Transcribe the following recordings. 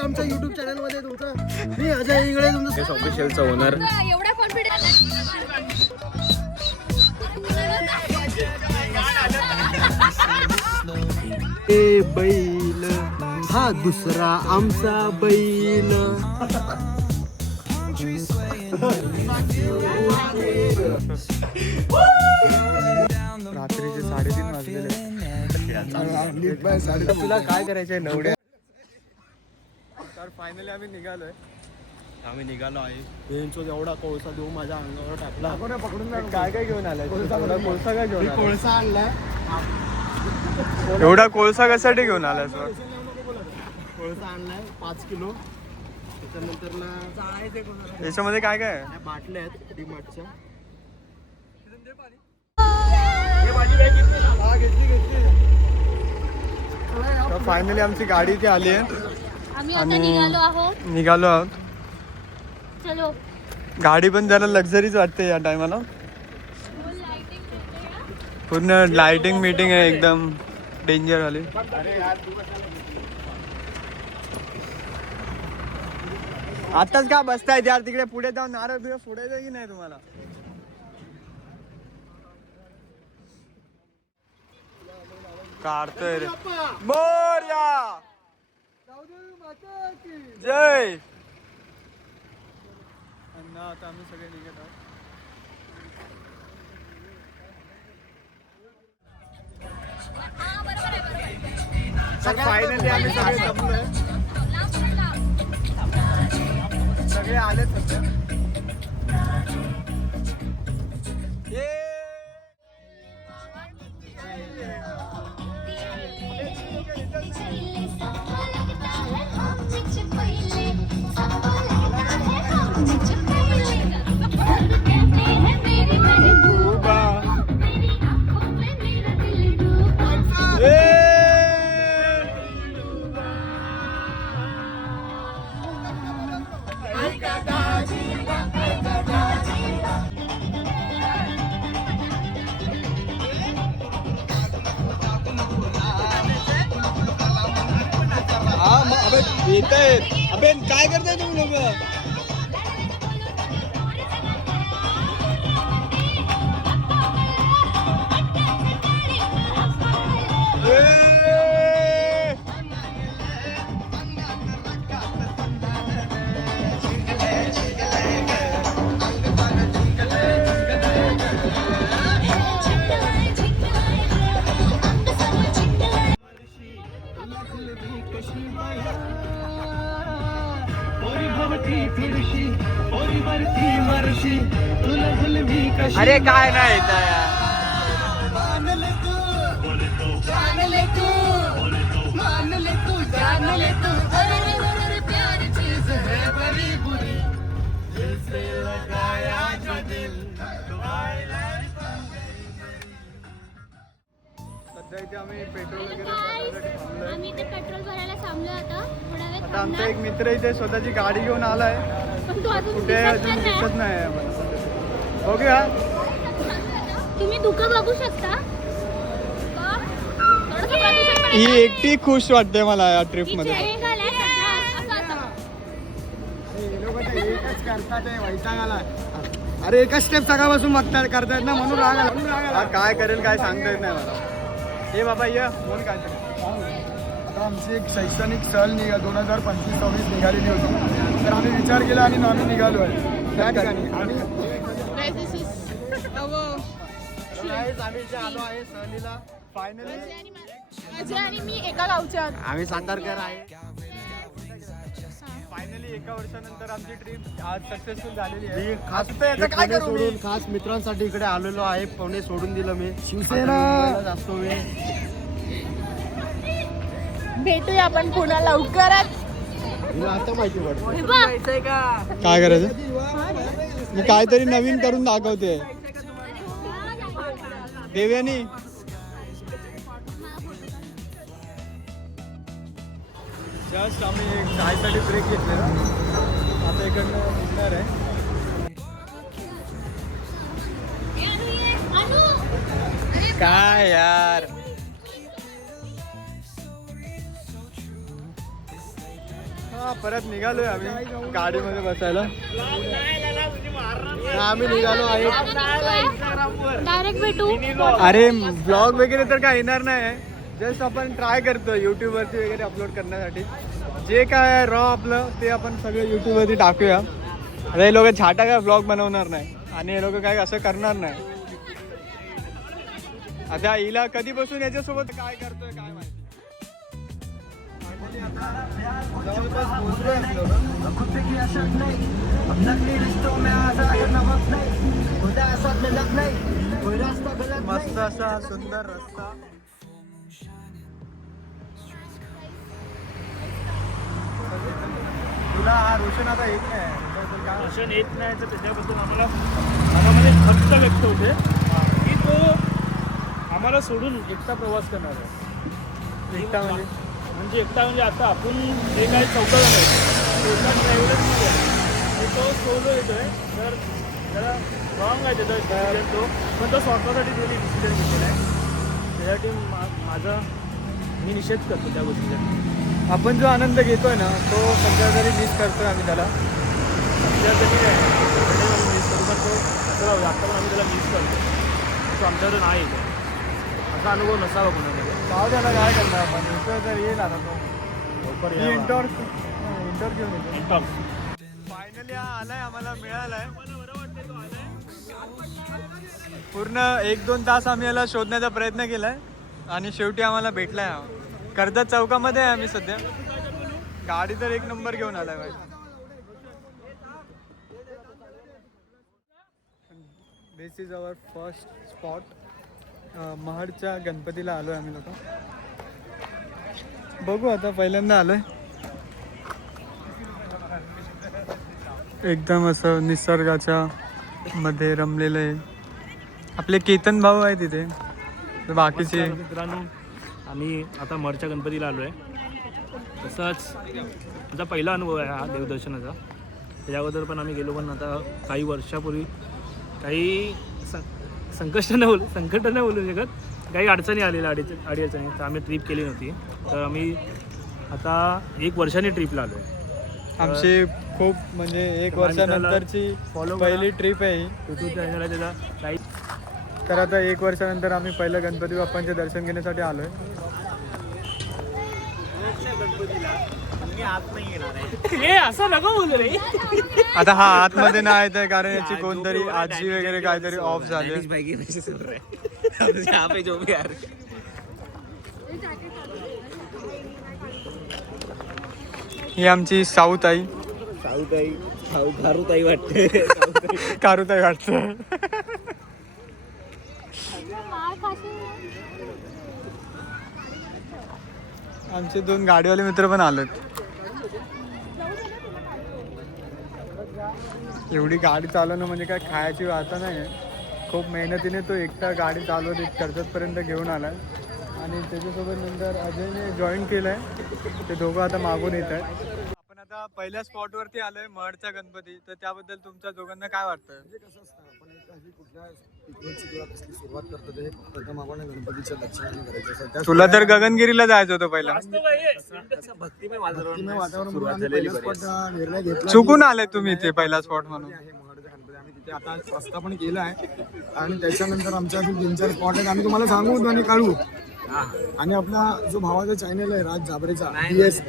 आमच्या YouTube channel मध्ये तुमचं. मी अजय इंगळे तुमचं ऑफिशियलचा ओनर. एवढा कॉन्फिडन्स ए बैल हा दुसरा आमचा बैल. रात्रीचे 3:30 वाजलेले. तुला काय करायचंय नवड्या? तर फायनली आम्ही निघालो आहे. एवढा कोळसा देऊ माझ्या अंगावर टाकला. पकडून काय काय घेऊन आलाय? कोळसा काय घेऊन आलाय? कोळसा आणलाय. एवढा कोळसा कशासाठी घेऊन आलाय सर? कोळसा आणलाय 5 किलो. त्याच्यानंतर ना याच्यामध्ये काय काय आहे? बाटल्या आहेत डीमार्टच्या. फायनली आमची गाडी इथे आली आहे. आम्ही आता निघालो आहोत. चलो. गाडी पण जरा लक्झरीच वाटते या टायमाला. पूर्ण लाइटिंग मीटिंग आहे एकदम डेंजर वाली. आताच का बसताय यार तिकडे पुढे जाऊन नारळ बिरळ फोडायचं की नाही तुम्हाला? काढतोय रे मोरया. जय. आता आम्ही सगळे निघत आहोत. फायनली आम्ही सगळे जमलोय. सगळे आले सध्या. अबे काय करताय तुम्ही लोक? अरे काय नाही सध्या इथे आम्ही पेट्रोल वगैरे आम्ही ते पेट्रोल भरायला थांबलो आता. थोडा वेळ आता आमचा एक मित्र इथे स्वतःची गाडी घेऊन आलाय. पण तो अजून कुठे अजून दिसत नाही आम्हाला. बघूया. तुम्ही दुःख बघू शकता. ही एकटी खुश वाटते मला या ट्रिप मध्ये. एकच करतात वैतागाला. अरे एकच स्टेप सकाळपासून बघतात करतायत ना म्हणून राग आला. काय करेल काय सांगता येत नाही मला. हे बाबा ये फोन काय. आता आमची एक शैक्षणिक सहल 2025-26 निघालेली होती. तर आम्ही विचार केला आणि आम्ही निघालो आहे त्या ठिकाणी. आम्ही इथे आलो आहे सहलीला. फायनली आणि मी एका गावच्या. आम्ही सातारकर आहे. फायनली एका वर्षानंतर आमची ट्रिप आज सक्सेसफुल झालेली आहे. खास मित्रांसाठी इकडे आलेलो आहे. पुणे सोडून दिलं मी. शिवसेना जास्त वेळ. भेटूया आपण पुन्हा लवकरच. आता माहिती पडतं काय करायचं. मी काहीतरी नवीन करून दाखवते देव्यानी. जस्ट आम्ही चायसाठी ब्रेक घेतलेला. आता इकडनं निघणार आहे. काय यार परत निघालोय आम्ही गाडीमध्ये बसायला. आम्ही निघालो आहे. डायरेक्ट भेटू. अरे ब्लॉग वगैरे तर काय येणार नाही, जस्ट आपण ट्राय करतो YouTube वरती वगैरे अपलोड करण्यासाठी. जे काय रॉ आपलं ते आपण सगळं YouTube वरती टाकूया. आता हे लोक छाटा काय ब्लॉग बनवणार नाही आणि हे लोक काय असं करणार नाही. आता हिला कधीपासून याच्यासोबत काय करतोय काय माहिती. मस्त असा सुंदर रस्ता. तुला हा रोशन आता येत नाही. रोशन येत नाही तर त्याच्याबद्दल आम्हाला मनामध्ये खंत व्यक्त होते की तो आम्हाला सोडून एकटा प्रवास करणार आहे. एकटा म्हणजे एकटा म्हणजे आता आपण जे काही 14 जण आहेत एका ड्रायव्हरच नाही आहे, तो सोलो येतोय. तर जरा रॉंग आहे त्याचा डिसिजन तो, पण तो स्वतःसाठी त्यांनी डिसिजन घेतलेला आहे. त्यासाठी माझा मी निषेध करतो त्या गोष्टीचा. आपण जो आनंद घेतोय ना तो सध्या तरी मिस करतोय आम्ही त्याला. सध्या तरी मिस करू शकतो असं आता पण आम्ही त्याला मिस करतो. तो आमच्याकडे नाही येतो असा अनुभव नसावा कोणाकडे. जाऊ त्याला काय करणार आपण, इथं तर येईल आता तो. लवकर इंटोर घेऊन येतो. या. फायनली हा आलाय, आम्हाला मिळालाय. पूर्ण 1-2 तास आम्ही याला शोधण्याचा प्रयत्न केलाय आणि शेवटी आम्हाला भेटलाय. हा कर्जत चौकामध्ये आहे आम्ही सध्या. गाडी तर एक नंबर घेऊन आलाय भाई. दिस इज अवर फर्स्ट स्पॉट. महाडच्या गणपतीला आलोय आम्ही लोक. बघू आता पहिल्यांदा आलोय. एकदम असं निसर्गाच्या मध्ये रमलेलं आहे. आपले केतन भाऊ आहे तिथे. तर बाकीचे मित्रांनो आम्ही आता मडच्या गणपतीला आलो आहे. तसंच आमचा पहिला अनुभव आहे हा देवदर्शनाचा. त्याच्याबद्दल पण आम्ही गेलो, पण आता काही वर्षापूर्वी काही संकट नाही बोलू शकत, काही अडचणी आलेल्या अडचणी. तर आम्ही ट्रिप केली नव्हती. तर आम्ही आता 1 वर्षाने ट्रिपला आलो आहे. आमची खूप म्हणजे 1 वर्षानंतरची पहिली ट्रिप आहे ही. युट्यूब चॅनल आहे त्याचा काही. तर आता 1 वर्षानंतर आम्ही पहिलं गणपती बाप्पांचे दर्शन घेण्यासाठी आलोय. हे असं नको बोलू रे. आता हा आतमध्ये नाही येत आहे कारण याची कोणतरी आजी वगैरे काहीतरी ऑफ झाली. ही आमची साऊथ आई. खारुताई वाटते. कारुताई वाटतं. आमचे 2 गाडीवाले मित्र पण आलेत. एवढी गाडी चालवणं म्हणजे काय खायची वाता नाही आहे. खूप मेहनतीने तो एकटा गाडी चालवत कर्जतपर्यंत घेऊन आलाय आणि त्याच्यासोबत नंतर अजयने जॉईन केलंय. ते दोघं आता मागून येत आहेत. आपण आता पहिल्या स्पॉटवरती आलोय महडचा गणपती. तर त्याबद्दल तुमच्या दोघांना काय वाटतं? कसं असतं आपण काही कुठल्या पिकनिकची किंवा कसली सुरुवात करतो ते प्रथम आपण गणपतीच्या दर्शनाने करायचं असतं. तुला तर गगनगिरीला जायचं होतं पहिला. भक्तिमय वातावरण वातावरण निर्णय घेतला. चुकून आले तुम्ही इथे पहिला स्पॉट म्हणून. महडचा गणपती आम्ही तिथे आता रस्ता पण केला आहे आणि त्याच्यानंतर आमच्या अजून 3-4 स्पॉट आहेत. आम्ही तुम्हाला सांगू आणि काढू. आणि आपला जो भावाचा चॅनल आहे राज जाबरेचा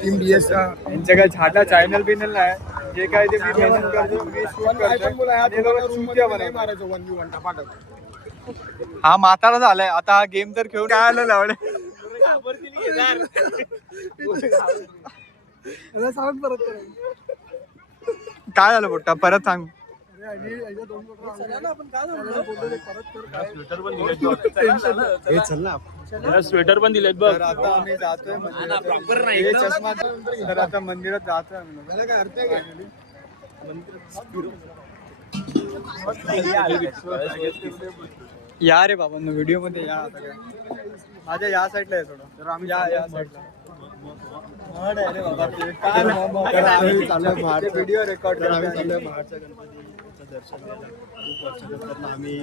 टीम BS यांच्या काय छाटा चॅनल बिनल नाही. जे काय ते मी मेहनत करतो, मी शूट मारायचो 1v1 टपाटप. हा म्हातारा झालाय आता. हा गेम तर खेळून काय आलं लावडे. काय झालं बोट्टा परत सांग. स्वेटर पण दिलेत बघ. तर आता आम्ही जातोय मंदिरात. चष्मा तर आता मंदिरात जातोय आम्ही. काय अर्थ आहे या रे बाबा व्हिडिओ मध्ये या. आता काय माझ्या या साईडला आहे थोडं. तर आम्ही या साईडला व्हिडिओ रेकॉर्ड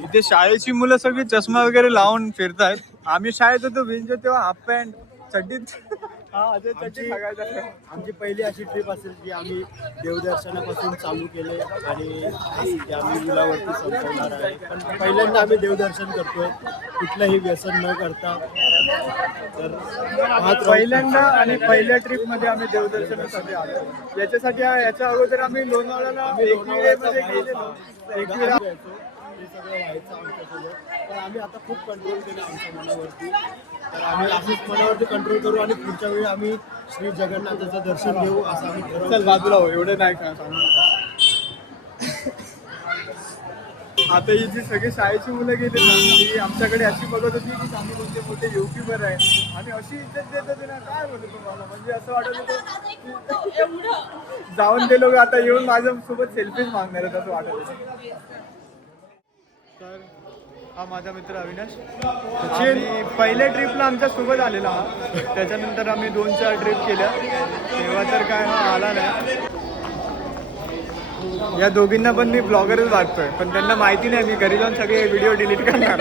इथे शाळेची मुलं सगळी चष्मा वगैरे लावून फिरतायत. आम्ही शाळेत होतो भिंजो तेव्हा हाफ पॅन्ट चड्डीत आमची पहिली अशी ट्रिप असेल की आम्ही देवदर्शनापासून चालू केले आणि ती आम्ही मुलावरती संपवणार आहे. पण पहिल्यांदा आम्ही देवदर्शन करतोय कुठलंही व्यसन न करता. तर पहिल्यांदा आणि पहिल्या ट्रिप मध्ये आम्ही देवदर्शनासाठी आलो. याच्यासाठी याच्या अगोदर आम्ही लोणावळ्याला एकविरेमध्ये गेलेलो. एकविरा हे सगळं व्हायचं आमच्यासोबत. पण आम्ही आता खूप कंट्रोल केलं आमच्या मनावरती. तर आम्ही असंच मनावरती कंट्रोल करू आणि पुढच्या वेळी आम्ही श्री जगन्नाथाचं दर्शन घेऊ असं आम्ही ठरवलं. चल बाजूला हो, एवढं नाही का सांगू नका. आता ही जी सगळी शाळेची मुलं गेली ना ती आमच्याकडे अशी बघत होती की आम्ही कोणते मोठे युट्यूबर आहे आणि अशी इज्जत देत होती ना. काय बोलतो तुम्हाला, म्हणजे असं वाटत होतं जाऊन ते लोक आता येऊन माझ्यासोबत सेल्फीज मागणार आहेत असं वाटत होतं. तर हा माझा मित्र अविनाश. आम्ही पहिल्या ट्रिपला आमच्या सोबत आलेला हा. त्याच्यानंतर आम्ही 2-4 ट्रिप केल्या. तेव्हा तर काय हा आला नाही. या दोघींना पण मी ब्लॉगरच वाटतोय, पण त्यांना माहिती नाही मी घरी जाऊन सगळे व्हिडिओ डिलीट करणार.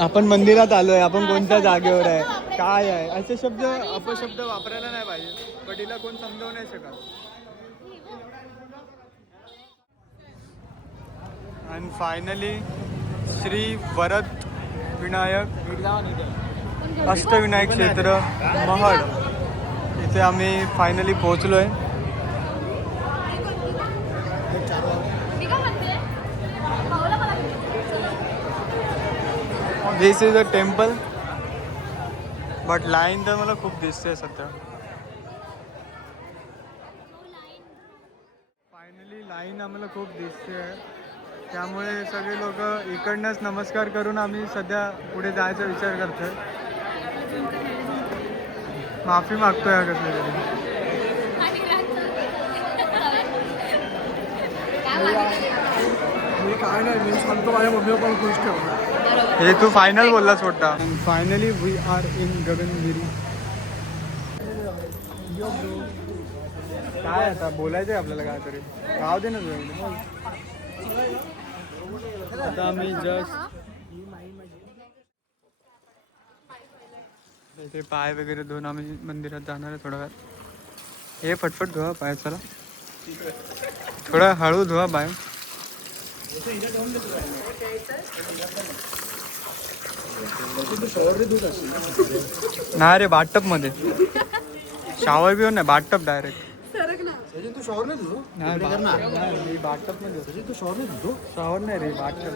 आपण मंदिरात आलोय, आपण कोणत्या जागेवर आहे, काय आहे, असे शब्द अपशब्द वापरायला नाही पाहिजे. पण तिला कोण समजावू नाही शकत. आणि फायनली श्री वरद विनायक अष्टविनायक क्षेत्र महड इथे आम्ही फायनली पोहोचलोय. This is a temple but line तर मला खूप दिसते सध्या. फायनली लाईन आम्हाला खूप दिसते, त्यामुळे सगळे लोक इकडनंच नमस्कार करून आम्ही सध्या पुढे जायचा विचार करतोय. माफी मागतोय हा कसं तरी. मी काय नाही, मी सांगतो माझ्या मम्मी पण खुश ठेवणार. हे तू फायनल बोललास वाटता. Finally we are in Gagangiri. काय आता बोलायचं आहे आपल्याला काय तरी. राहू दे ना तुझ्या. आता आम्ही जस्ट इथे पाय वगैरे धुवून आम्ही मंदिरात जाणार आहे थोडा वेळ. हे फटफट धुवा पाय, चला थोडा हळू धुवा पाय. नाही रे, बाथटब मध्ये. शावर बी नाही, बाथटब डायरेक्ट. तू शॉवर नाही तुझं? नाही बाथटब मध्ये. तू शॉवर नाही तुझं? शावर नाही रे, बाथटब.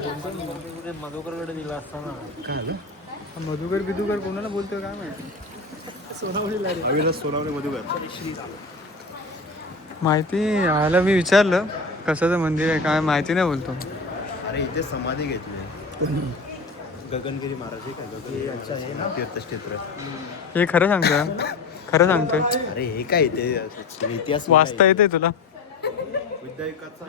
मधुकरकडे दिला असताना काय झालं? मधुकर बिधुकर कोणाला बोलतोय काय माहिती. अविनाश सोनावणे मधुकर. माहिती आला, मी विचारलं कशाचं मंदिर आहे काय माहिती नाही बोलतो. अरे इथे समाधी घेतली गगनगिरी महाराज का गगन तीर्थक्षेत्र. हे खरं सांगतोय, खरं सांगतोय. अरे हे काय ते इतिहास वाचता येते तुला? विद्यायुगाचा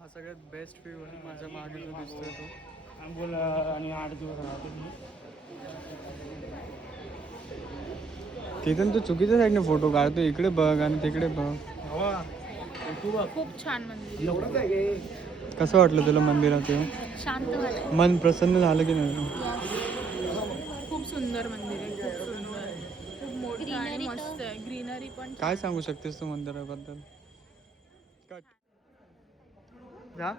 हा सगळ्यात बेस्ट व्ह्यू आहे माझ्या मागे जो दिसतोय तो. आंबोला आणि 8 दिवस राहतो. तिथून तू चुकीच्या साईडने फोटो काढतो. इकडे बघ आणि तिकडे बघ. खूप छान मंदिर. कसं वाटलं तुला मंदिरात येऊन? शांत वाटतं. मन प्रसन्न झालं की नाही? खूप सुंदर मंदिर आहे, खूप सुंदर, खूप मोठं आणि मस्त आहे. ग्रीनरी पण. काय सांगू शकतेस तू मंदिराबद्दल? कट जा.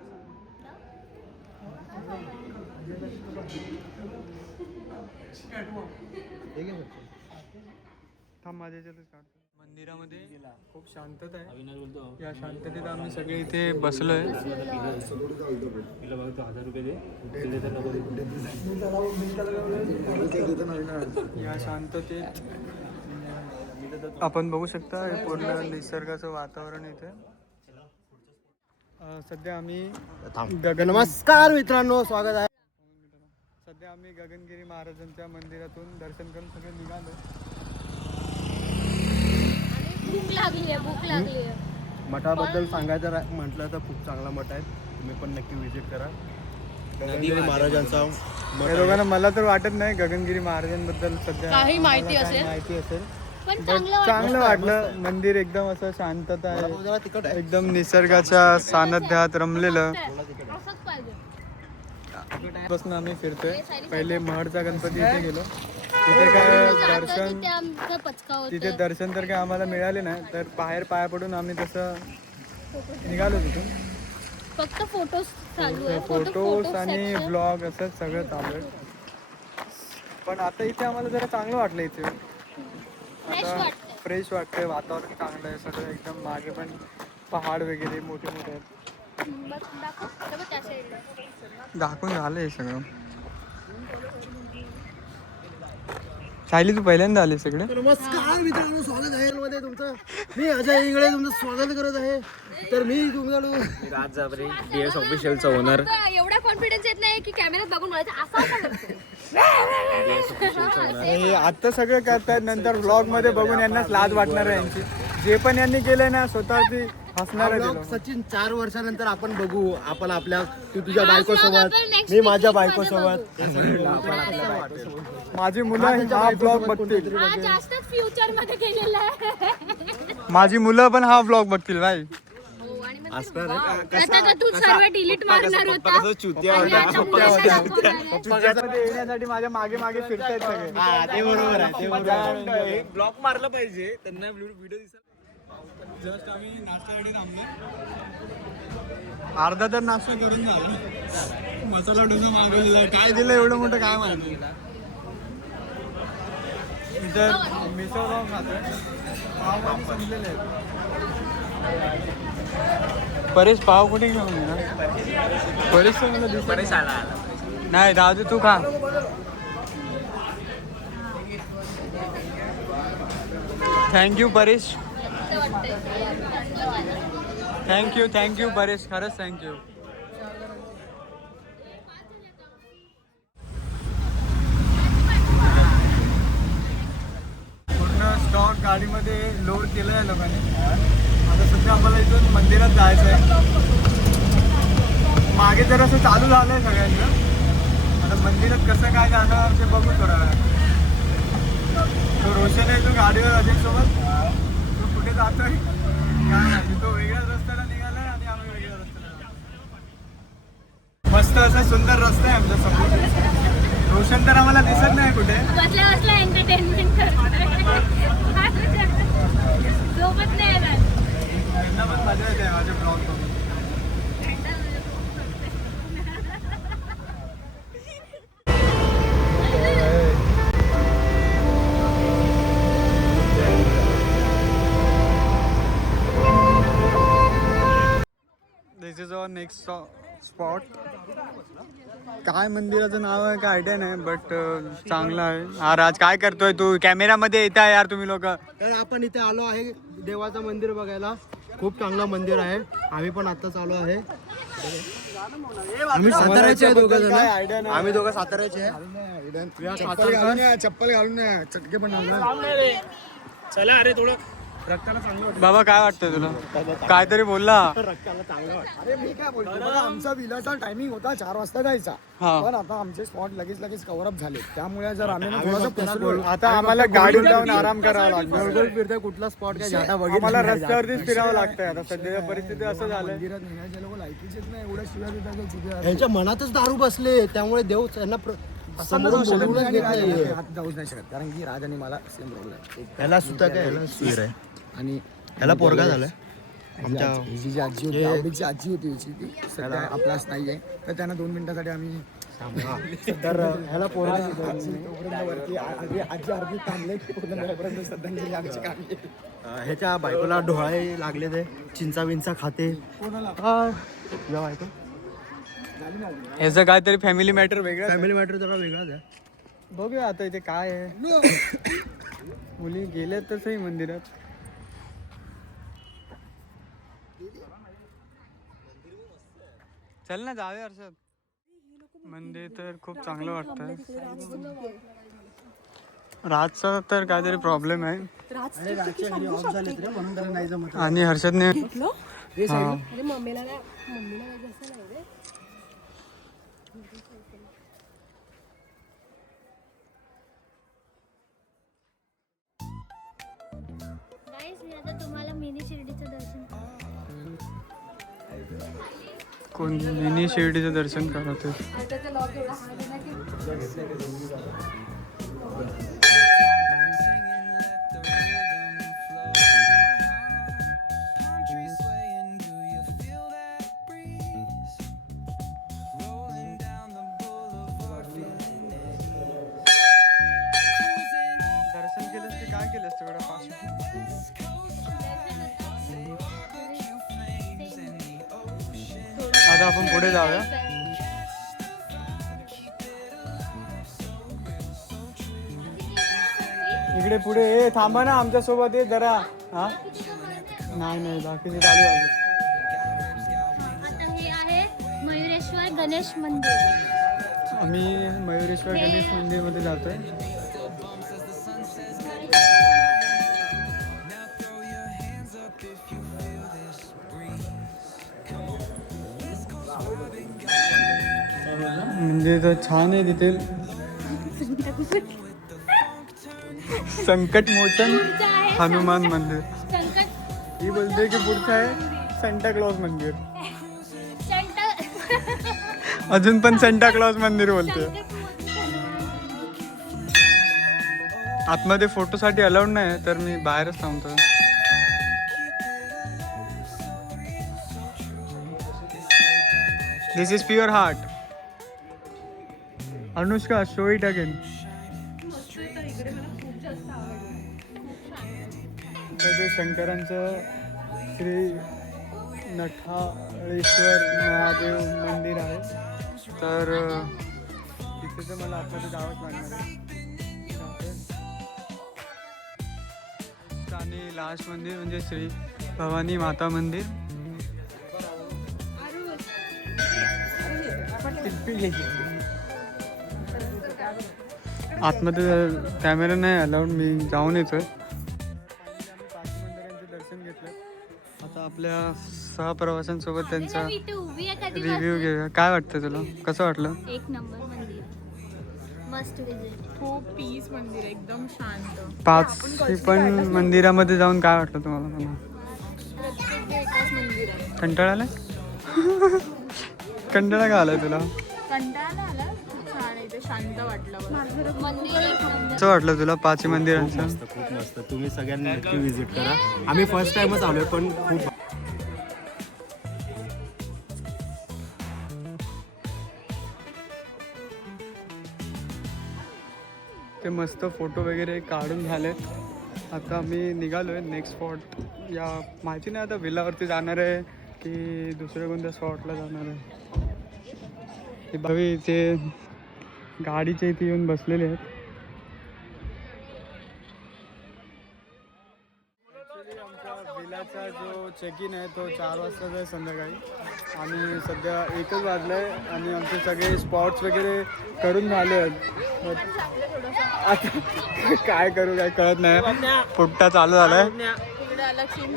थांब माझ्या याच्यातच काढतो. मंदिरामध्ये खूप शांतता आहे. अविनाश बोलतो या शांततेत आम्ही सगळे इथे बसलोय. तिला बघतो 1000 रुपये दे. तिथे तर नको दे. या शांततेत आपण बघू शकता हे पूर्ण निसर्गाचं वातावरण इथे. सध्या आम्ही नमस्कार मित्रांनो, स्वागत आहे. सध्या आम्ही गगनगिरी महाराजांच्या मंदिरातून दर्शन करून सगळे निघालो. भूक लागली आहे. मठाबद्दल सांगायचं म्हटलं तर खूप चांगला मठ आहे. तुम्ही पण नक्की विजिट करा. गगनगिरी महाराजांचा मठ या दोघांना मला तर वाटत नाही गगनगिरी महाराजांबद्दल सध्या काही माहिती आम्हाला काही असेल. माहिती असेल. पण चांगलं वाटलं. चांगलं वाटलं. मंदिर एकदम असं शांतता आहे, एकदम निसर्गाच्या सानिध्यात रमलेलं. असंच पाहिजे. पासून आम्ही फिरतोय. पहिले महडचा गणपती इथे गेलो. तिथे काय दर्शन, तिथे आमचं पचका होतं. तिथे दर्शन तर काय आम्हाला मिळाले नाही, तर बाहेर पाया पडून आम्ही तसं निघालो तिथून. फक्त फोटोज चालू आहे. फोटोज आणि ब्लॉग असं सगळं चालू आहे. पण आता इथे आम्हाला जरा चांगलं वाटलं. इथे फ्रेश आता वाटतंय. फ्रेश वाटतंय, वातावरण चांगलं आहे सगळं एकदम. मागे पण पहाड वगैरे मोठे मोठे आहेत. बघ, दाखव. ते बघ त्या साईडला. दाखवून झालं हे सगळं. सायली तू पहिल्यांदा आली सगळे? नमस्कार मित्रांनो, स्वागत आहे मध्ये तुमचं. मी अजय इंगळे तुमचं स्वागत करत आहे. तर मी तुमच्याकडून राज जाबरे DS ऑफिशियलचा ओनर. एवढा कॉन्फिडन्स येत नाही की कॅमेऱ्यात बघून बोलायचं. असं करतो. हे आता सगळं करतायत, नंतर व्लॉग मध्ये बघून यांनाच लाज वाटणार आहे यांची. जे पण यांनी केलंय ना स्वतः ती हसणार आहे. ब्लॉग सचिन 4 वर्षानंतर आपण बघू. आपण आपल्या तू तुझ्या बायको सोबत, मी माझ्या बायको सोबत. माझी मुलं हा ब्लॉग बघतील. हा जास्तच फ्युचर मध्ये केलेला आहे. माझी मुलं पण हा ब्लॉग बघतील भाई. हो, आणि मग आता तर तू सर्व डिलीट मारणार होता. आणि आता मुलं दाखवणार आहे. त्याच्यामध्ये येण्यासाठी माझ्या मागे मागे फिरतायत सगळे. ते बरोबर आहे, ते बरोबर आहे. ब्लॉग मारला पाहिजे, त्यांना व्हिडिओ दिसला. जस्ट आम्ही नाश्त्यासाठी थांबलो. अर्धा तर नाश्ता करून झाला. मसाला डोसा मागवलेला, काय दिलं एवढं मोठं काय माहिती. इथं मिसळ पाव खातोय. पाव आणि संपलेले आहेत. परेश पाव कुठे घेऊन गेला? परेश तर मला दिसत नाही. दादू तू खा. थँक्यू परेश. थँक्यू परेश, खरंच थँक्यू. पूर्ण स्टॉक गाडीमध्ये लोड केलं आहे लोकांनी. आता सध्या आम्हाला इथून मंदिरात जायचं आहे. मागे जर असं चालू झालं आहे सगळ्यांचं. आता मंदिरात कसं काय जाणार ते बघू थोडा वेळ. तो रोशन आहे, तो गाडीवर अजित सोबत. तो कुठे जातोय काय माहिती. तो वेगळ्याच रस्त्याला निघालाय आणि आम्ही वेगळ्या रस्त्याला. मस्त असा सुंदर रस्ता आहे आमच्या समोर. रोशन तर आम्हाला दिसत नाही कुठे. बसल्या बसल्या एंटरटेनमेंट करतोय. झोपत नाही येणार. त्यांना पण मजा येते माझ्या ब्लॉग बघून. दिस इज अवर नेक्स्ट स्पॉट. काय मंदिराचं नाव आहे काय आयडिया नाही, बट चांगलं आहे. हा राज काय करतोय तू? कॅमेरामध्ये येत आहे यार तुम्ही लोक. तर आपण इथे आलो आहे देवाचं मंदिर बघायला. खूप चांगलं मंदिर आहे. आम्ही पण आताच आलो आहे. आम्ही साताऱ्याचे आहे दोघं जण. आयडिया नाही. आम्ही दोघं साताऱ्याचे आहे. चप्पल घालून नाही, चटके पण चला अरे थोडं रक्ताला चांगलं वाटतं. बाबा काय वाटतंय तुला? काहीतरी बोलला. अरे मी काय बोलतो बघा, आमचा विलाचा टायमिंग होता 4 वाजता जायचा. हा. पण आता आमचे स्पॉट लगेच कव्हर अप झाले. त्यामुळे जर आम्ही ना थोडंसं फसलो. आता आम्हाला गाडी जाऊन आराम करावा लागतो. गोल फिरतोय कुठला स्पॉट काय जाता बघितला आम्हाला नाही. रस्त्यावरतीच फिरावं लागतंय. आता सध्याच्या परिस्थिती असं झालंय. मंदिरात नेण्याचे लोक लायकीचेच नाही. एवढ्या शिव्या देतात चुकी यांच्या मनातच दारू बसले. त्यामुळे देव त्यांना समोरून बोलवूनच घेत नाहीये. हात जाऊच नाही शकत, कारण की राज आणि मला सेम प्रॉब्लेम. याला सुद्धा काय याला सूर आहे. आणि याला पोरगा झालाय. आमच्या हिची जी आजी होती, आवडीची आजी होती हिची, ती सध्या आपलाच नाही आहे. तर त्यांना 2 मिनिटासाठी आम्ही तर ह्याला पोरगा तोपर्यंत वरती आजी अर्धी थांबले. पूर्ण वेळेपर्यंत श्रद्धांजली आमची कामी. ह्याच्या बायकोला डोळे लागले. ते चिंचा विंचा खाते. हा, तुझ्या बायको ह्याचं काहीतरी फॅमिली मॅटर वेगळं. फॅमिली मॅटर जरा वेगळाच आहे. बघूया आता इथे काय आहे. मुली गेल्या तसंही मंदिरात. चल ना जाऊया हर्षद. मंदिर तर खूप चांगलं वाटतंय. राजचा तर काहीतरी प्रॉब्लेम आहे आणि हर्षदने शिर्डीचं दर्शन कोण मिनी शिर्डीचं दर्शन करत आहे. दर्शन केलंस की काय केलंस तेवढं फास्ट? आता आपण पुढे जाऊया. इकडे पुढे ए थांबा ना आमच्या सोबत ये जरा. हा नाही बाकीचे चालू आहे. आता हे आहे मयुरेश्वर गणेश मंदिर. आम्ही मयुरेश्वर गणेश मंदिरमध्ये जातोय. म्हणजे तर छान आहे तिथे. संकट मोचन हनुमान मंदिर. संकट ही बोलते की पुढचं आहे सेंटा क्लॉज मंदिर. अजून पण सेंटा क्लॉज मंदिर बोलते. आतमध्ये फोटोसाठी अलाउड नाही तर मी बाहेरच थांबतो. This is pure heart. Anushka show it again. ते शंकरांचं श्री नठाळेश्वर महादेव मंदिर आहे. तर तिथे तर मला आतमध्ये जावंच लागणार आहे. आणि लास्ट मंदिर म्हणजे श्री भवानी माता मंदिर. आतमध्ये कॅमेरा नाही अलाउड. मी जाऊन येतोय. दर्शन घेतलं. आता आपल्या सहप्रवाशांसोबत त्यांचा रिव्ह्यू घेऊया. काय वाटतं तुला? कसं वाटलं? एक नंबर मंदिर. Must visit. खूप पीस मंदिर आहे, एकदम शांत. 5 पण मंदिरामध्ये जाऊन काय वाटलं तुम्हाला? प्रत्येक एकाच मंदिर आहे. कंटाळा आलाय? कंटाळा का आलाय तुला? कंटाळा नाही आला, खूप छान आहे ते, शांत वाटलं मला. मंदिर एक नंबर. कसं वाटलं तुला 5 मंदिरांचं? खूप मस्त. तुम्ही सगळ्यांनी नक्की विजिट करा. आम्ही फर्स्ट टाइमच आलोय पण खूप. ते मस्त फोटो वगैरे काढून झालेत. आता आम्ही निघालोय नेक्स्ट स्पॉट. या माहिती नाही आता विलावरती जाणार आहे की दुसऱ्या कोणत्या स्पॉटला जाणार आहे. हे भावी इथे गाडीच्या इथे येऊन बसलेले आहेत. ॲक्च्युली आमच्या विलाचा जो चेक इन आहे तो 4 वाजताचा आहे संध्याकाळी. आणि सध्या 1च वाजलं आहे आणि आमचे सगळे स्पॉट्स वगैरे करून झाले आहेत. आता काय करू काय कळत नाही. पोट्टा चालू झालाय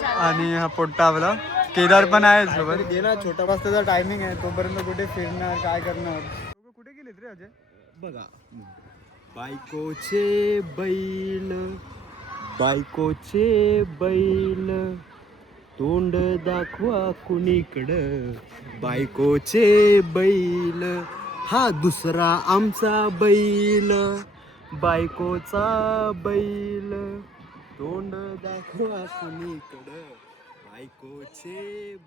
आणि हा पोट्टा आपला केदार पण आहे सोबत. गेला छोटा वाजताचा टायमिंग आहे तोपर्यंत कुठे फिरणार काय करणार. कुठे गेलेत रे अजय? बघा बायकोचे बैल, बायकोचे बैल, तोंड दाखवा कुणीकडं. बायकोचे बैल, हा दुसरा आमचा बैल, बायकोचा बैल, तोंड दाखवा कुणीकडं. बायकोचे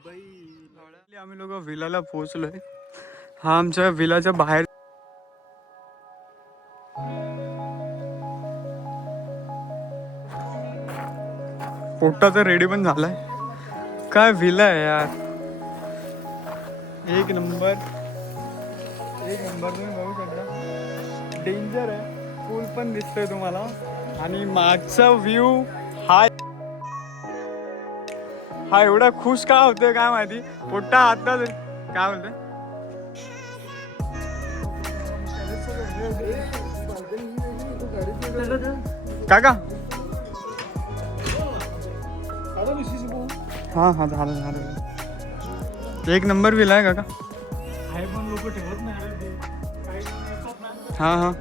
बैल. आम्ही लोक विलाला पोहोचलोय. हा आमच्या विलाच्या बाहेर पोट्टा तर रेडी पण झालाय. काय विला आहे यार, एक नंबर तुम्ही बघू शकता. डेंजर आहे. पूल पण दिसतोय तुम्हाला आणि मागचा व्ह्यू हा एवढा खुश का होतोय काय माहिती. पोट्टा आता काय बोलतोय काका? हा झालं. एक नंबर व्हील आहे काका. हा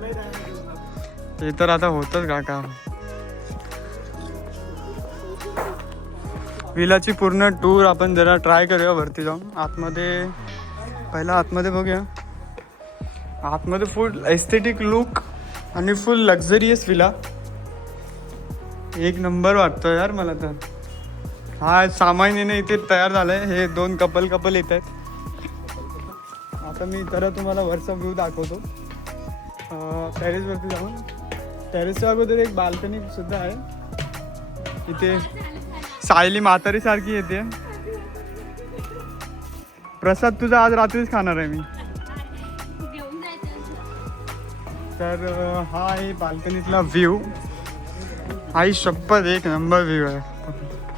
ते तर आता होतच काका. विलाची पूर्ण टूर आपण जरा ट्राय करूया वरती जाऊन. आतमध्ये पहिला आतमध्ये बघूया. आतमध्ये फुल एस्थेटिक लुक आणि फुल लक्झरियस विला. एक नंबर वाटतो यार मला तर. हा सामान्याने इथे तयार झालाय. हे 2 कपल येत आहेत. आता मी जरा तुम्हाला वरचा व्ह्यू दाखवतो टेरेसवरती जाऊन. टेरेसच्या अगोदर एक बाल्कनी सुद्धा आहे. इथे सायली म्हातारी सारखी येते. प्रसाद तुझा आज रात्रीच खाणार आहे मी. तर हा आहे बाल्कनीतला व्ह्यू. आई शपथ एक नंबर व्ह्यू आहे.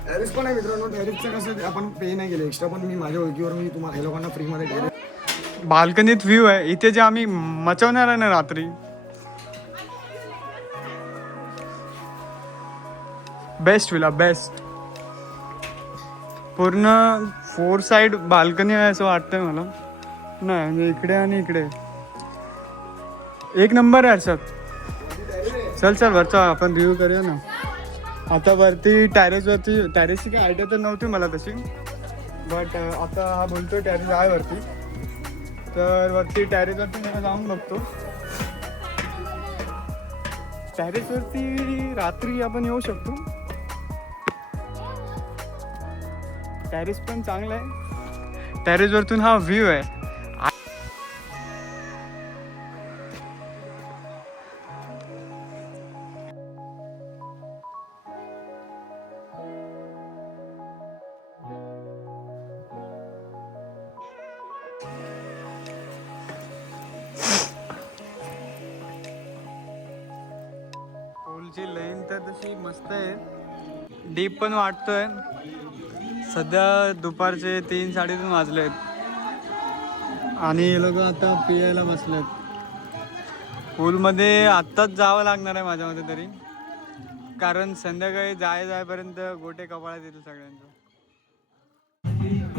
टेरेस पण आहे मित्रांनो. टेरेसचं कसं आपण पे नाही केलं एक्स्ट्रा, पण मी माझ्या ओळखीवर मी तुम्हाला हे लोकांना फ्रीमध्ये टेरेस. बाल्कनीत व्ह्यू आहे. इथे जे आम्ही मचवणार आहे ना रात्री, बेस्ट विला बेस्ट. पूर्ण 4 साइड बाल्कनी आहे असं वाटतंय मला. नाही म्हणजे इकडे आणि इकडे एक नंबर आहे अर्षद. चल वरचा आपण रिव्ह्यू करूया ना. आता वरती टॅरेसची काही आयडिया तर नव्हती मला तशी, बट आता हा बोलतो टॅरेस आहे वरती. तर वरती टॅरेसवरती जरा जाऊन बघतो. टॅरेसवरती रात्री आपण येऊ शकतो. टॅरेस पण चांगला आहे. टॅरेसवरतून हा व्ह्यू आहे. पूलची लेंथ तर तशी मस्त आहे. डीप पण वाटतोय. सध्या दुपारचे 3-3:30 वाजले आहेत आणि हे लोक आता पियायला बसलेत. पूलमध्ये आत्ताच जावं लागणार आहे माझ्या मते तरी, कारण संध्याकाळी जायपर्यंत गोटे कपाळात येतील सगळ्यांचं.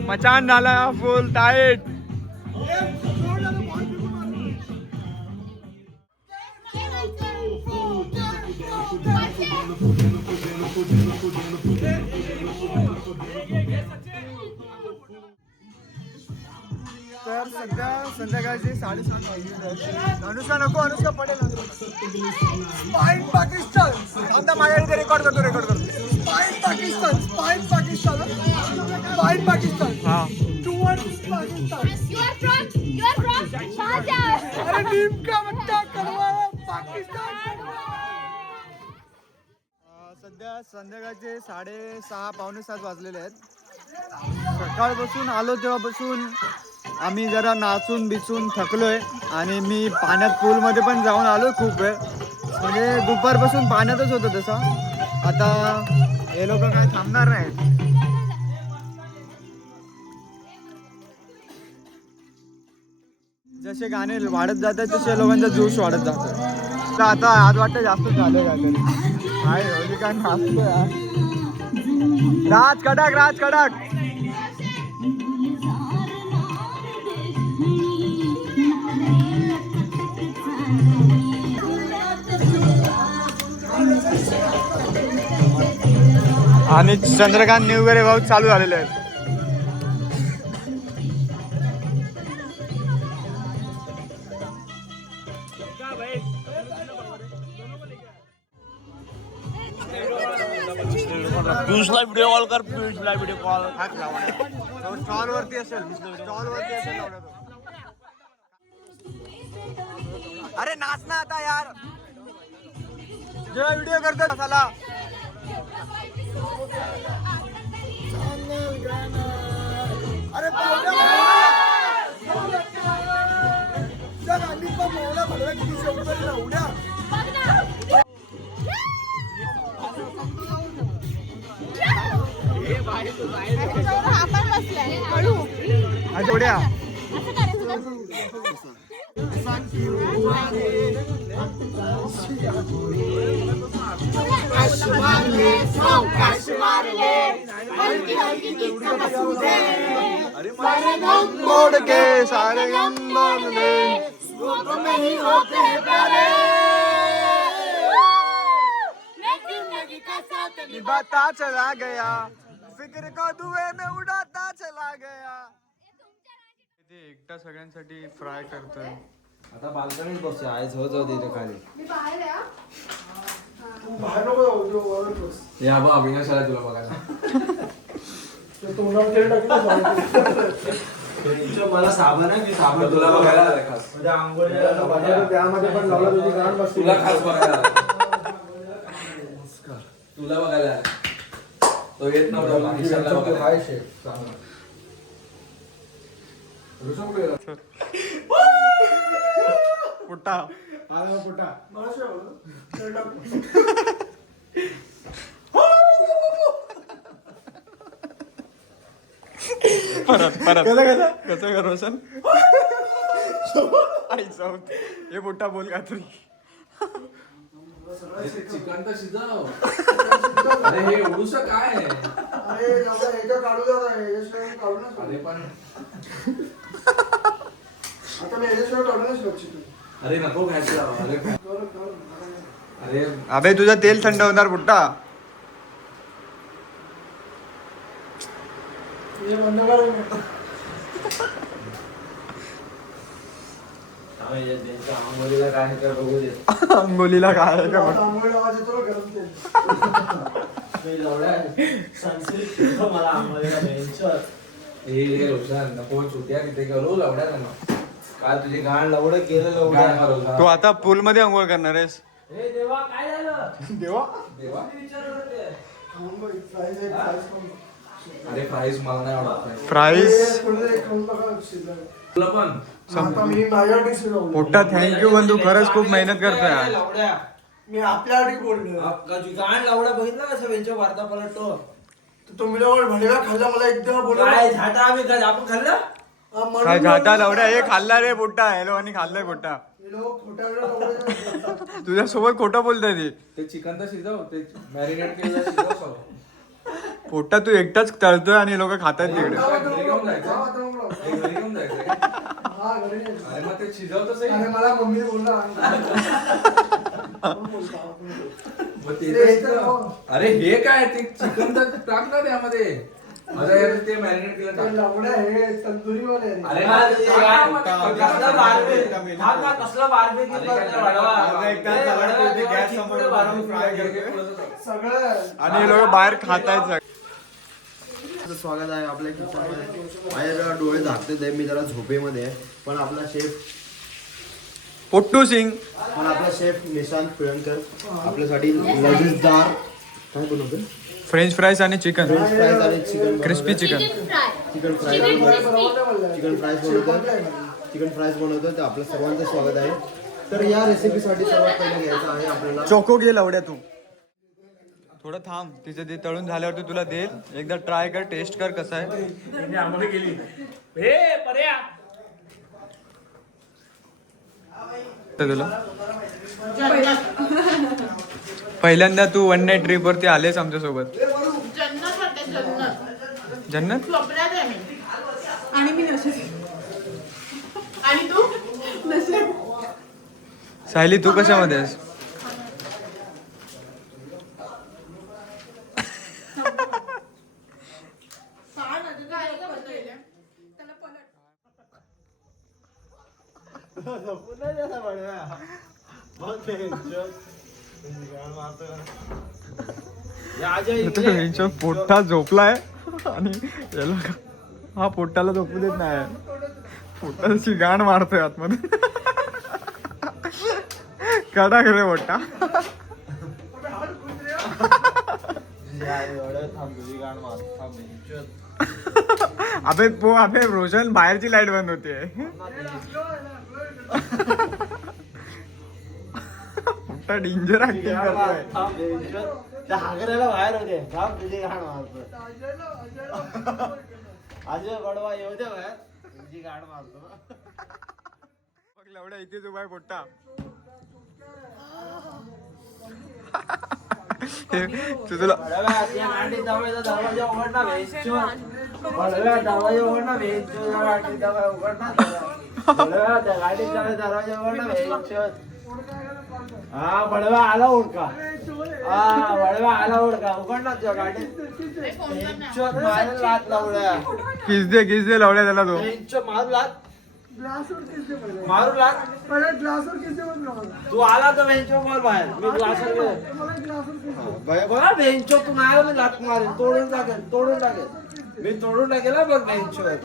मचान झाला फुल टाईट. तर सध्या संध्याकाळचे 7:30 वाजले. अनुष्का पडेल. स्पाइन पाकिस्तान. आता माझ्या रेकॉर्ड करतो. स्पाइन पाकिस्तान. हा. Towards Pakistan. You are from Shahjahan. अरे नेमका म्हणता करवाला पाकिस्तान. सध्या संध्याकाळचे 6:30-7 वाजलेले आहेत. सकाळपासून आलो तेव्हापासून आम्ही जरा नाचून बिचून थकलोय आणि मी पाण्यात पूलमध्ये पण जाऊन आलो खूप वेळ. म्हणजे दुपारपासून पाण्यातच होतं तसा. आता हे लोक काय थांबणार नाहीत. जसे गाणे वाढत जात आहेत तसे लोकांचा जोश वाढत जातो. तर आता आज वाटतं जास्त झालं का तरी आहे काय नाचतोय. राज कडक. आणि चंद्रकांत निवगरे भाऊ चालू झालेले आहेत. पियुषला व्हिडिओ कॉल कर. पियुषला व्हिडिओ कॉल. स्टॉल वरती असेल. अरे नाच ना आता यार. जेव्हा व्हिडिओ करतो चला. अरे उड्या. मोड़ के सारे गम बोल दे. निभाता चला गया. फिक्र को धुएं में उड़ाता चला गया. ते एकटा सगळ्यांसाठी फ्राय करतोय. आता बाल्कनीत बसतो आहे जाऊ दे खाली. बाहेर नको जाऊ, तू वरच बस. या बा अविनाश आला तुला बघायला. ते तोंडावर तेल टाकलं मला साबण आहे मी साबण तुला बघायला आलाय खास. म्हणजे आंघोळीला त्यामध्ये पण लावला तुझी गाण बसते. तुला खास बघायला आलाय. तुला बघायला आलाय. तो येत नव्हता निशाला बघायला. हाय शेफ. पुट्टा आला पोटा. परत कसं कर रोशन. आई जाऊ हे पुट्टा बोल का तरी. चिकन तर शिजव. अरे हे एवढूस काय आहे? अरे नका ह्याच्या काढू द्या ना, ह्याच्याशिवाय काढू नका. अरे पण आता मी ह्याच्याशिवाय काढू नाही शकत चिकन. अरे नको घ्यायचं. अरे अरे अबे तुझं तेल थंड होणार पुट्टा. हे बंद कर. आंघोळीला काय आहे तर बघू दे. अंगोलीला काय आहे का बघ. आंघोळीला आवाज येतो ना गरम तेल. मी लवड्या सनसिल्क ठेवतो मला आंघोळीला बेंचवर. हे रोशन नको चुत्या तिथे करू लावड्या त्यांना. काय तुझी घाण लवडं केलं काय लवड्या. करू तू आता पूल मध्ये अंघोळ करणार आहेस. हे देवा काय झालं देवा देवा. विचारलं ते. आंघोळी फ्राईज एक फ्राईज पण. अरे प्राईस मला नाही आवडत. फ्राईज थोडं एक खाऊन बघा शिजलं. तुला पण आता मी माझ्यासाठी शिजवलं. पुट्टा थँक्यू बंधू, खरंच खूप मेहनत करतोय आज. लवड्या मी आपल्यासाठी बोललो. गाण लावडा बघितला कसं बेंचवर वार्ता पलटतो. तर तुम्ही लोक भडीला खाल्ला मला एकदा बोलला. काय झाटा आम्ही काय आपण खाल्लं. काय घाटा लावड्या हे खाल्ला रे पुट्टा. हॅलो आणि खाल्लाय पुट्टा. तुझ्या सोबत खोटं बोलताय ते. ते चिकन तर शिजव. ते मॅरिनेट केलेलं शिजव सगळं. पोट्टा तू एकटाच तळतोय आणि लोक खातात तिकडे. घरी घेऊन जायचं. हे घरी घेऊन जायचं. अरे मग ते शिजवतच आहे. मला मम्मी बोलला. मग ते अरे हे काय ते चिकन तर टाक ना त्यामध्ये. अरे ते मॅरिनेट केलं टाक. अरे कसला बारबी आणि हे लोक बाहेर खातायत. स्वागत आहे आपल्या किचनमध्ये. माझे जरा डोळे झाकते मी जरा झोपेमध्ये आहे. पण आपला शेफ पोट्टू सिंग निशांत पिळणकर आपल्यासाठी लजीजदार काय बनवतो. फ्रेंच फ्राईज आणि चिकन, फ्रेंच फ्राईज आणि chicken crispy chicken. Chicken fries बनवतो. तर आपलं सर्वांचं स्वागत आहे. तर या रेसिपीसाठी सर्वात पहिले घ्यायचं आहे आपल्याला चोको घे लवड्या. तू थोडं थांब, तिचं ते तळून झाल्यावर तू तुला देईल. एकदा ट्राय कर, टेस्ट कर कसं आहे. आंघोळ केली. हे पर्या तुला पहिल्यांदा तू वन नाईट ट्रिप वरती आलेस आमच्यासोबत. जन्नत वाटते जन्नत. जन्नत. स्वप्नात आहे मी. आणि मी नशेत. आणि तू नशेत. सायली तू कशामध्ये आहेस. पोट्टा झोपलाय आणि याला हा पोट्टाला झोपू देत नाही. पोट्टाची गाण मारतोय आतमध्ये. कडा रे पोट्टा. अबे रोशन बाहेरची लाईट बंद होते. मोठा डेंजर ऍक्टिंग करतोय. हागऱ्याला बाहेर होते. तुझी घाण मारतो. अजय बडवा येऊ दे बाहेर. तुझी घाण मारतो. बघ लवड्या इथेच उभा आहे पोट्टा. तुला दरवाजा उघडणार दरवाजा उघडणार. हा बडवा आला ओळखा. वळवा आला ओळखा उघडला तुझ्या गाडी लात लावल्या किस दे लावल्या त्याला तो मारू लात मारू लात तू आला तर बेंचो बोल बाहेर मी ग्लासवर बघा बेंचो तू नाही आला मी लात मारेन तोडून टाकेल मी तोडून टाकेल बघ बेंचवर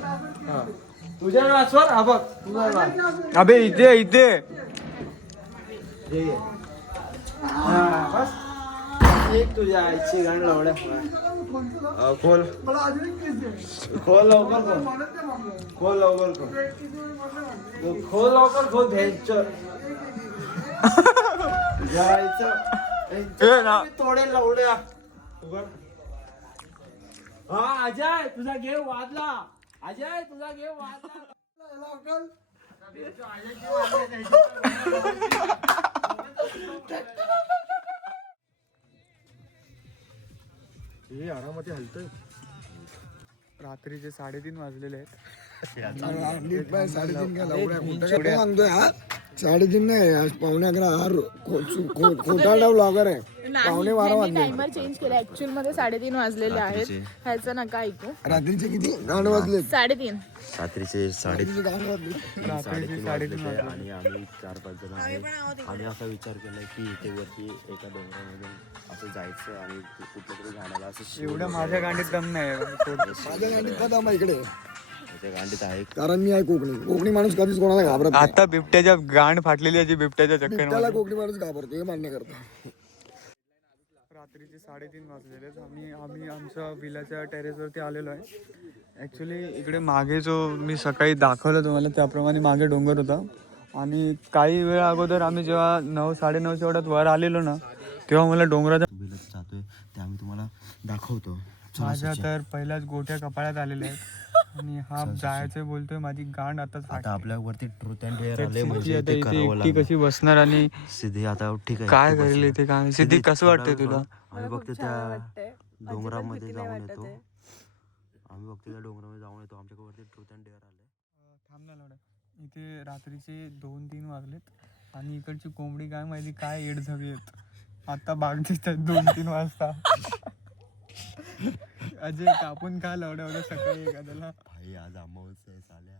तुझ्या ग्लासवर हा बघ तुझा ग्लास अबे इथे बस एक तुझ्या आईची गाण लावल्या खोल लवकर खोल खोल भेंचर तोडेल लावड्या हा अजय तुझा गेम वाजला आरामात हलतोय. रात्रीचे 3:30 वाजलेले आहेत. 3:30 काय लावड्या खोटं सांगतोय हा 3:30 नाही आज 11:15 हा खोटा ब्लॉगर आहे. 12:15 वाजले. टायमर चेंज केला ऍक्च्युअल मध्ये 3:30 वाजलेले आहेत. ह्याचं नका ऐकू. रात्रीचे किती 9 वाजले. 3:30 रात्रीचे 3:30 रात्रीचे 3:30 आणि आम्ही 4-5 जण आहे. आम्ही असा विचार केला की इथे वरती एका डोंगरामधून असं जायचं आणि कुठल्या तरी झाडाला असं एवढ्या माझ्या गांडीत दम नाही माझ्या गांडीत बदाम इकडे त्या गांडीत आहे. कारण मी आहे कोकणी माणूस कधीच कोणाला घाबरत नाही. आता बिबट्याच्या गांड फाटलेली आहे बिबट्याच्या त्याला चक्कर कोकणी माणूस घाबरतो हे मान्य करतो. रात्रीचे 3:30 वाजलेले आहेत. आम्ही आमच्या विलाच्या टेरेसवरती आलेलो आहे. ॲक्च्युली इकडे मागे जो मी सकाळी दाखवलं तुम्हाला त्याप्रमाणे मागे डोंगर होता आणि काही वेळ अगोदर आम्ही जेव्हा 9-9:30 एवढ्यात वर आलेलो ना तेव्हा मला डोंगराचा बिलत जातोय ते आम्ही तुम्हाला दाखवतो. माझ्या तर पहिल्याच गोट्या कपाळात आलेल्या आहेत आणि हा जायचं बोलतोय माझी गांड आताच आता आपल्यावरती ट्रूथ अँड डेअर आले सिद्धी म्हणजे आता ते इथे करावं एकटी लागलं. कशी बसणार आणि सिद्धी आता ठीक आहे काय तू करेल बस. इथे काय सिद्धी कसं वाटतंय तुला? आम्ही फक्त त्या डोंगरामध्ये जाऊन येतो. आमच्यावरती ट्रूथ अँड डेअर आले. थांब ना लढा. इथे रात्रीचे 2-3 वाजलेत आणि इकडची कोंबडी काय माहिती काय एड झाली आहेत. आता बाग दिसतात 2-3 वाजता. अजय कापून का लावड्या सकाळी एखाद्याला भाई आज अमावस्या आहे साल्या.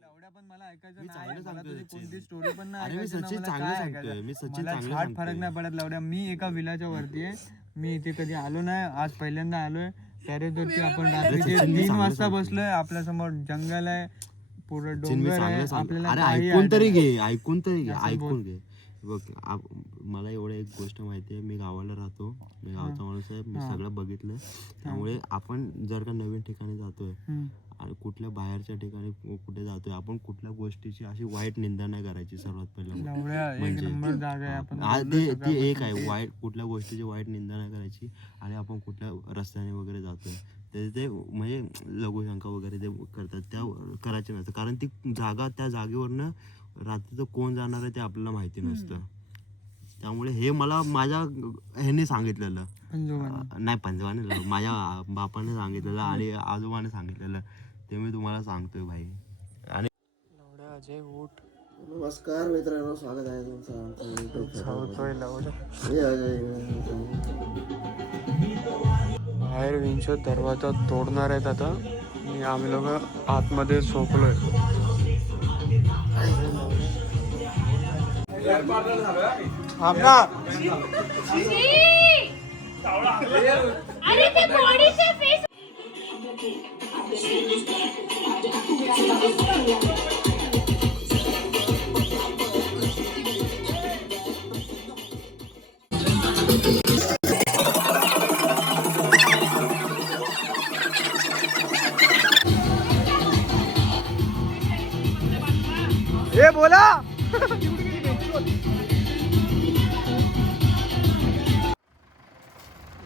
लावड्या पण मला ऐकायचं मी नाही. चांगलं मला सांगतोय तुझी सचिन. कोणती स्टोरी पण नाही अरे मी ऐकायची ना, सचिन मला चांगलं काय सांगतोय. ऐकायचं. मी सचिन मला चांगलं झाड फरक सांगतोय. नाही पडत लावड्या. मी एका विलाच्या वरती आहे. मी इथे कधी आलो नाही. आज पहिल्यांदा आलोय. टेरेसवरती आपण रात्रीचे 3 वाजता बसलोय. आपल्या समोर जंगल आहे पूर्ण सचिन, मी डोंगर आहे. चांगलं सांगतो. आपल्याला अरे काही ऐकून तरी idea घे ऐकून बोल. घे बघ मला एवढं एक गोष्ट माहिती आहे. मी गावाला राहतो. मी गावचा माणूस आहे. मी सगळं बघितलं. त्यामुळे आपण जर का नवीन ठिकाणी जातोय हम्म. आणि कुठल्या बाहेरच्या ठिकाणी कुठे जातोय आपण कुठल्या गोष्टीची अशी वाईट निंदा नाही करायची. सर्वात पहिला लावड्या एक म्हणजे नंबर जागा आहे. आपण ते एक आहे वाईट कुठल्या गोष्टीची वाईट निंदा नाही करायची. आणि आपण कुठल्या रस्त्याने वगैरे जातोय ते म्हणजे लघुशंका वगैरे ते करतात त्या करायचे नसतं. कारण ती जागा त्या जागेवरनं रात्रीचं कोण जाणार आहे ते आपल्याला माहिती नसतं. त्यामुळे हे मला माझ्या ह्याने सांगितलेलं नाही पंजवाने माझ्या बापाने सांगितलेलं आणि आजोबाने सांगितलेलं ते मी तुम्हाला सांगतोय भाई. आणि अजय उठ. नमस्कार मित्रांनो स्वागत आहे बाहेर विंचो दरवाजा तोडणार आहेत आता आणि आम्ही लोक आतमध्ये झोपलोय. अरे ते बॉडीचे फेस ए बोला.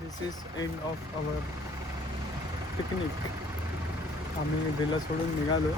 This is end of our picnic. आम्ही विला सोडून निघालो.